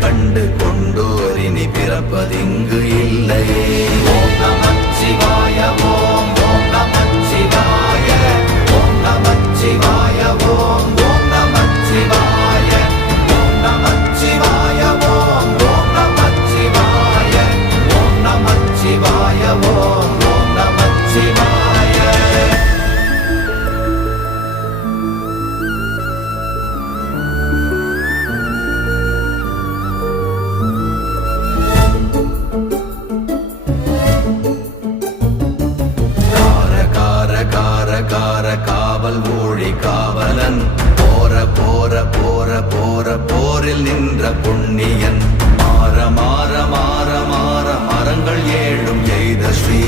கண்டு கொண்டோரினி பிறப்பதிங்கு இல்லையே. ஓம் நமச்சிவாய ஓம் ஓம் நமச்சிவாய ஓம் நமச்சிவாய ஓம் ஓம் நமச்சிவாய ஓம் நமச்சிவாய ஓம் ஓம் நமச்சிவாய ஓம் நமச்சிவாய ஓம் ஓம் நமச்சிவாய. காவல் மொழி காவலன் போற போற போற போற போரில் நின்ற புண்ணியன் மாற மாற மாற மாற மரங்கள் ஏழும் எய்த ஸ்ரீ